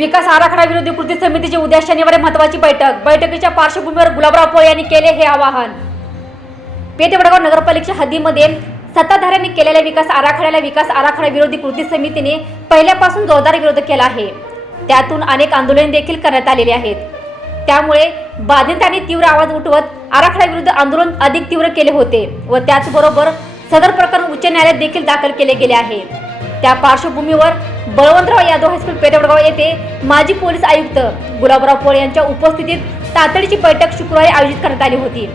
विकास आराखडा विरोधी कृती समितीची उद्या शनिवारी महत्वाची बैठक. बैठकीच्या पार्श्वभूमीवर गुलाबराव पोळे यांनी केले हे आवाहन. पेठ वडगाव नगरपालिकेच्या हद्दीमध्ये सत्ताधाऱ्यांनी केलेल्या विकास आराखड्याला विकास आराखडा विरोधी कृती समितीने पहिल्यापासून जोरदार विरोध केला आहे. त्यातून अनेक आंदोलन देखील करण्यात आलेले आहेत. त्यामुळे बाधितांनी तीव्र आवाज उठवत आराखड्या विरुद्ध आंदोलन अधिक तीव्र केले होते व त्याचबरोबर सदर प्रकरण उच्च न्यायालयात देखील दाखल केले गेले आहे. त्या पार्श्वभूमीवर बळवंतराव यादव हायस्कूल पेटवडगाव येथे माजी पोलीस आयुक्त गुलाबराव पोळे यांच्या उपस्थितीत तातडीची बैठक शुक्रवारी आयोजित करण्यात आली होती.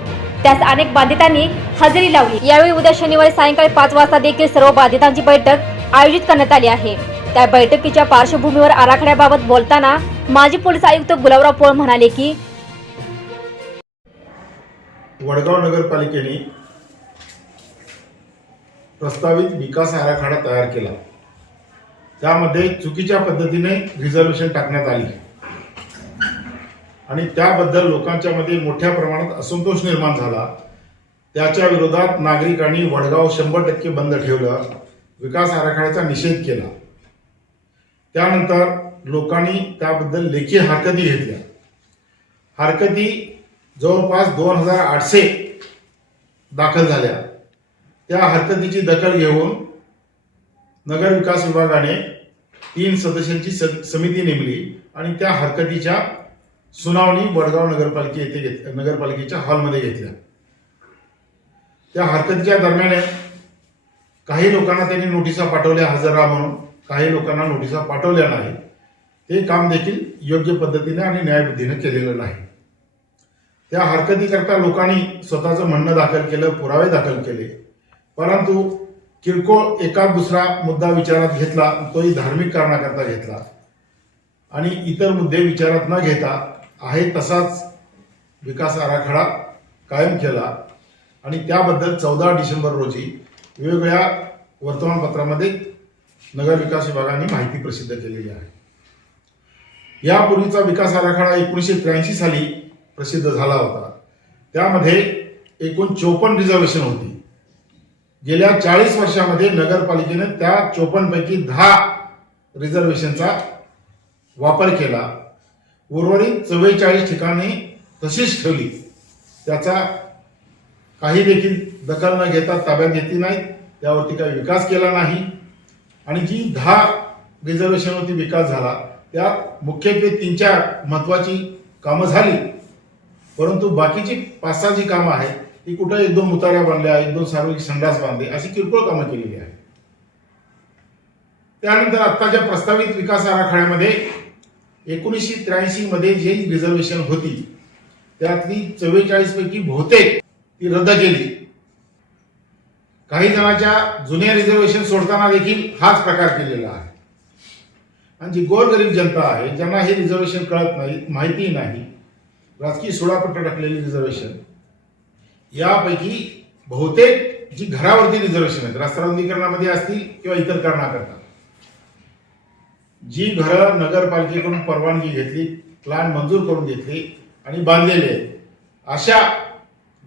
त्यास अनेक बाधितांनी हजेरी लावली. यावेळी उद्या शनिवारी सायंकाळी पाच वाजता देखील सर्व बाधितांची बैठक आयोजित करण्यात आली आहे. त्या बैठकीच्या पार्श्वभूमीवर आराखड्याबाबत बोलताना माजी पोलीस आयुक्त गुलाबराव पोळ म्हणाले की वडगाव नगरपालिकेने प्रस्तावित विकास आराखडा तयार केला. त्यामध्ये चुकीच्या पद्धतीने रिझर्वेशन टाकण्यात आली. आणि त्याबद्दल लोकांच्या मध्ये मोठ्या प्रमाणात असंतोष निर्माण झाला. त्याच्या विरोधात नागरिकांनी वडगाव शंभर टक्के बंद ठेवलं. विकास आराखड्याचा निषेध केला. त्यानंतर लोकांनी त्याबद्दल लेखी हरकती घेतल्या. हरकती जवळपास दोन हजार आठशे दाखल झाल्या. त्या हरकतीची दखल घेऊन नगर विकास विभागाने तीन सदस्यांची स- समिती नेमली आणि त्या हरकतीच्या सुनावणी वडगाव नगरपालिके येथे घेत नगरपालिकेच्या हॉलमध्ये घेतल्या. त्या हरकतीच्या दरम्यान काही लोकांना त्यांनी नोटिसा पाठवल्या हजर राहा म्हणून काही लोकांना नोटिसा पाठवल्या नाही. ते काम देखील योग्य पद्धतीने आणि न्यायबुद्धीने केलेलं नाही. त्या हरकतीकरता लोकांनी स्वतःचं म्हणणं दाखल केलं पुरावे दाखल केले. परंतु किरकोळ एका दुसरा मुद्दा विचारात घेतला तोही धार्मिक कारणाकरता घेतला. आणि इतर मुद्दे विचारात न घेता आहे तसाच विकास आराखडा कायम केला. आणि त्याबद्दल चौदा डिसेंबर रोजी वेगवेगळ्या वर्तमानपत्रामध्ये नगर विकास विभागाने माहिती प्रसिद्ध केलेली आहे. यापूर्वीचा विकास आराखडा एकोणीसशे त्र्याऐंशी साली प्रसिद्ध झाला होता. त्यामध्ये एकूण चोपन्न रिझर्वेशन होती. गेल्या चाळीस वर्षामध्ये नगरपालिकेने त्या चोपन्न पैकी दहा रिझर्वेशनचा वापर केला. उर्वरित चव्वेचाळीस ठिकाणी तशीच ठेवली. त्याचा काही देखील दखल न घेता ताब्यात घेतली नाही त्यावरती काही विकास केला नाही. आणि जी दहा रिझर्वेशनवरती विकास झाला त्यात मुख्यत्वे तीन चार महत्वाची कामं झाली. परंतु बाकीची पाच सहा जी कामं आहेत ती कुठं एक दोन मुताऱ्या बांधल्या एक दोन सार्वजनिक संडास बांधले अशी किरकोळ कामं केलेली आहेत. त्यानंतर आत्ताच्या प्रस्तावित विकास आराखड्यामध्ये एकोणीसशे त्र्याऐंशी मध्ये जे रिझर्वेशन होती त्यातली चव्वेचाळीस पैकी बहुतेक ती रद्द केली. काही जणांच्या जुन्या रिझर्वेशन सोडताना देखील हाच प्रकार केलेला आहे. आणि जी गोरगरीब जनता आहे ज्यांना हे रिझर्वेशन कळत नाही माहिती नाही राजकीय सोडापट्ट टाकलेली रिझर्वेशन यापैकी बहुतेक जी घरावरती रिझर्वेशन आहेत रस्ता रुंदीकरणामध्ये असतील किंवा इतर कारणाकरता. जी घरं नगरपालिकेकडून परवानगी घेतली प्लॅन मंजूर करून घेतली आणि बांधलेले आहेत अशा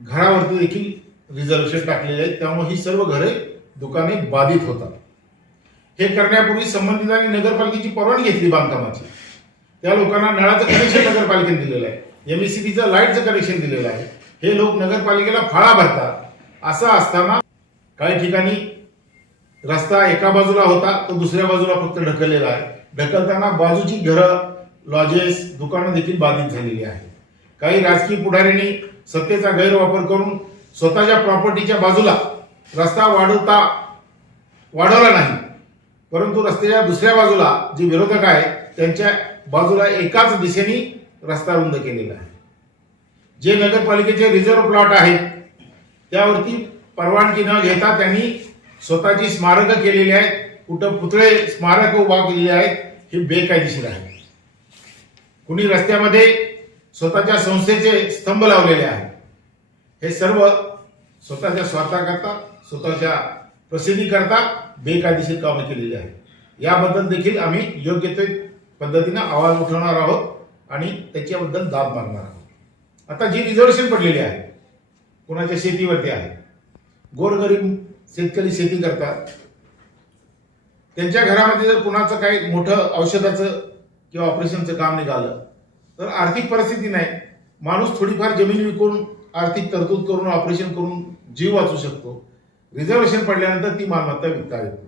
घरावरती देखील रिझर्वेशन टाकलेले आहेत. त्यामुळे ही सर्व घरे दुकाने बाधित होतात. हे करण्यापूर्वी संबंधितांनी नगरपालिकेची परवानगी घेतली बांधकामाची. त्या लोकांना नळाचं कनेक्शन नगरपालिकेने दिलेलं आहे. एमएससीबीचं लाईटचं कनेक्शन दिलेलं आहे. हे लोक नगरपालिकेला फाळा भरतात. असं असताना काही ठिकाणी रस्ता एका बाजूला होता तो दुसऱ्या बाजूला फक्त ढकललेला आहे. ढकलताना बाजूची घरं लॉजेस दुकानं देखील बाधित झालेली आहेत. काही राजकीय पुढाऱ्यांनी सत्तेचा गैरवापर करून स्वतःच्या प्रॉपर्टीच्या बाजूला रस्ता वाढवता वाढवला नाही. परंतु रस्त्याच्या दुसऱ्या बाजूला जे विरोधक आहेत त्यांच्या बाजूला एकाच दिशेने रस्ता रुंद केलेला आहे. जे नगरपालिकेचे रिझर्व्ह प्लॉट आहेत त्यावरती परवानगी न घेता त्यांनी स्वतःची स्मारकं केलेली आहेत. कुठं पुतळे स्मारक उभा केलेले आहेत हे बेकायदेशीर आहे. कुणी रस्त्यामध्ये स्वतःच्या संस्थेचे स्तंभ लावलेले आहेत. हे सर्व स्वतःच्या स्वार्थाकरता स्वतःच्या प्रसिद्धीकरता बेकायदेशीर कामं केलेली आहेत. याबद्दल देखील आम्ही योग्य ते पद्धतीनं आवाज उठवणार आहोत आणि त्याच्याबद्दल दाब मागणार आहोत. आता जी रिझर्वेशन पडलेली आहे कुणाच्या शेतीवरती आहे गोरगरीब शेतकरी शेती करतात त्यांच्या घरामध्ये जर कुणाचं काही मोठं औषधाचं किंवा ऑपरेशनचं काम निघालं तर आर्थिक परिस्थिती नाही. माणूस थोडीफार जमीन विकून आर्थिक तरतूद करून ऑपरेशन करून जीव वाचू शकतो. रिझर्वेशन पडल्यानंतर ती मालमत्ता विकता येते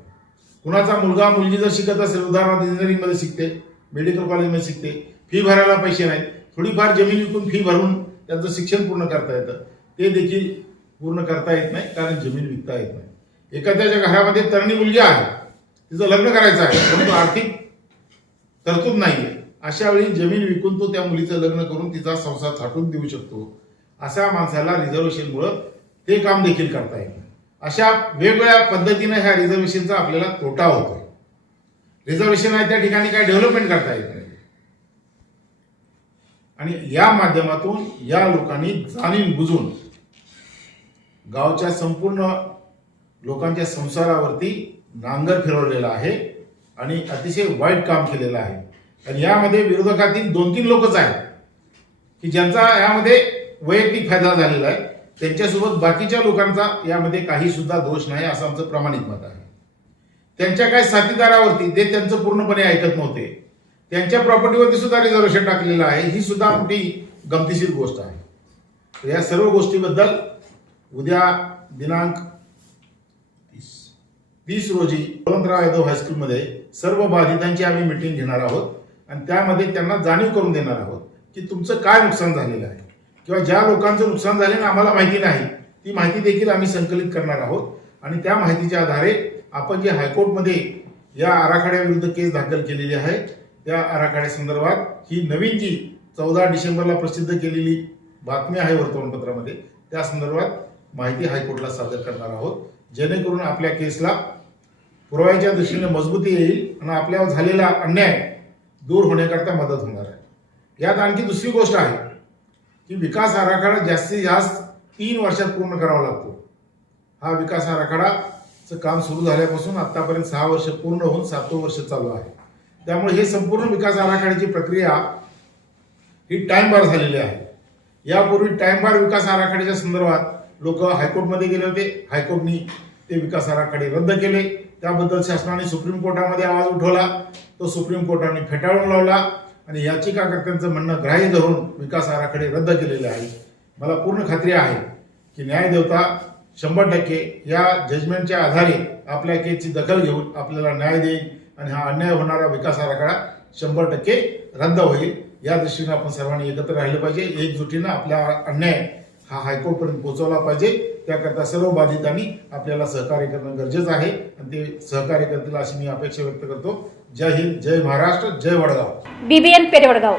कुणाचा मुलगा मुलगी जर शिकत असेल उदाहरणार्थ इंजिनिअरिंगमध्ये शिकते मेडिकल कॉलेजमध्ये शिकते फी भरायला पैसे नाही. थोडीफार जमीन विकून फी भरून त्यांचं शिक्षण पूर्ण करता येतं. ते देखील पूर्ण करता येत नाही कारण जमीन विकता येत नाही. एखाद्याच्या घरामध्ये तरणी मुलगी आहे तिचं लग्न करायचं आहे परंतु आर्थिक तरतूद नाहीये. अशा वेळी जमीन विकून तो त्या मुलीचं लग्न करून तिचा संसार थाटून देऊ शकतो. अशा माणसाला रिझर्वेशनमुळं ते काम देखील करता येईल अशा वेगवेगळ्या पद्धतीने ह्या रिझर्वेशनचा आपल्याला तोटा होतोय. रिझर्वेशन आहे त्या ठिकाणी काय डेव्हलपमेंट करता येत नाही. आणि या माध्यमातून या लोकांनी जाणीव बुजून गावच्या संपूर्ण लोकांच्या संसारावरती नांगर फिरवलेला आहे आणि अतिशय वाईट काम केलेलं आहे. आणि यामध्ये विरोधकातील दोन तीन लोकच आहेत की ज्यांचा यामध्ये वैयक्तिक फायदा झालेला आहे. त्यांच्यासोबत बाकीच्या लोकांचा यामध्ये काही सुद्धा दोष नाही असं आमचं प्रामाणिक मत आहे. त्यांच्या काय साथीदारावरती ते त्यांचं पूर्णपणे ऐकत नव्हते. त्यांच्या प्रॉपर्टीवरती सुद्धा रिझर्वेशन टाकलेलं आहे. ही सुद्धा मोठी गमतीशीर गोष्ट आहे. या सर्व गोष्टीबद्दल उद्या दिनांक वीस रोजी बळवंतराव यादव हायस्कूलमध्ये सर्व बाधितांची आम्ही मिटिंग घेणार आहोत. आणि त्यामध्ये त्यांना जाणीव करून देणार आहोत की तुमचं काय नुकसान झालेलं आहे. किंवा ज्या लोकांचं नुकसान झालेलं आम्हाला माहिती नाही ती माहिती देखील आम्ही संकलित करणार आहोत. आणि त्या माहितीच्या आधारे आपण जे हायकोर्टमध्ये या आराखड्याविरुद्ध केस दाखल केलेली आहे त्या आराखड्यासंदर्भात ही नवीन जी चौदा डिसेंबरला प्रसिद्ध केलेली बातमी आहे वर्तमानपत्रामध्ये त्या संदर्भात माहिती हायकोर्टला सादर करणार आहोत. जेणेकरून आपल्या केसला पुराव्याच्या दृष्टीने मजबूती येईल आणि आपल्यावर झालेला अन्याय दूर होण्याकरता मदत होणार आहे. यात आणखी दुसरी गोष्ट आहे की विकास आराखडा जास्तीत जास्त तीन वर्षात पूर्ण करावा लागतो. हा विकास आराखडाचं काम सुरू झाल्यापासून आतापर्यंत सहा वर्ष पूर्ण होऊन सातवं वर्ष चालू आहे. त्यामुळे हे संपूर्ण विकास आराखड्याची प्रक्रिया ही टाइम बार झालेली आहे. यापूर्वी टाइम बार विकास आराखड्याच्या संदर्भात लोक हायकोर्टमध्ये गेले होते. हायकोर्टनी ते विकास आराखडे रद्द केले. त्याबद्दल शासनाने सुप्रीम कोर्टामध्ये आवाज उठवला. तो सुप्रीम कोर्टाने फेटाळून लावला आणि याचिकाकर्त्यांचं म्हणणं ग्राह्य धरून विकास आराखडे रद्द केलेले आहे मला पूर्ण खात्री आहे की न्यायदेवता शंभर टक्के या जजमेंटच्या आधारे आपल्या केसची दखल घेऊन आपल्याला न्याय देईल. आणि हा अन्याय होणारा विकास आराखडा शंभर टक्के रद्द होईल. या दृष्टीने आपण सर्वांनी एकत्र राहिले पाहिजे. एकजुटीनं आपला अन्याय हा हायकोर्टपर्यंत पोहोचवला पाहिजे. त्याकरता सर्व बाधितांनी आपल्याला सहकार्य करणं गरजेचं आहे. आणि ते सहकार्य करतील अशी मी अपेक्षा व्यक्त करतो. जय हिंद जय महाराष्ट्र जय Vadgaon. B B N Perevadgaon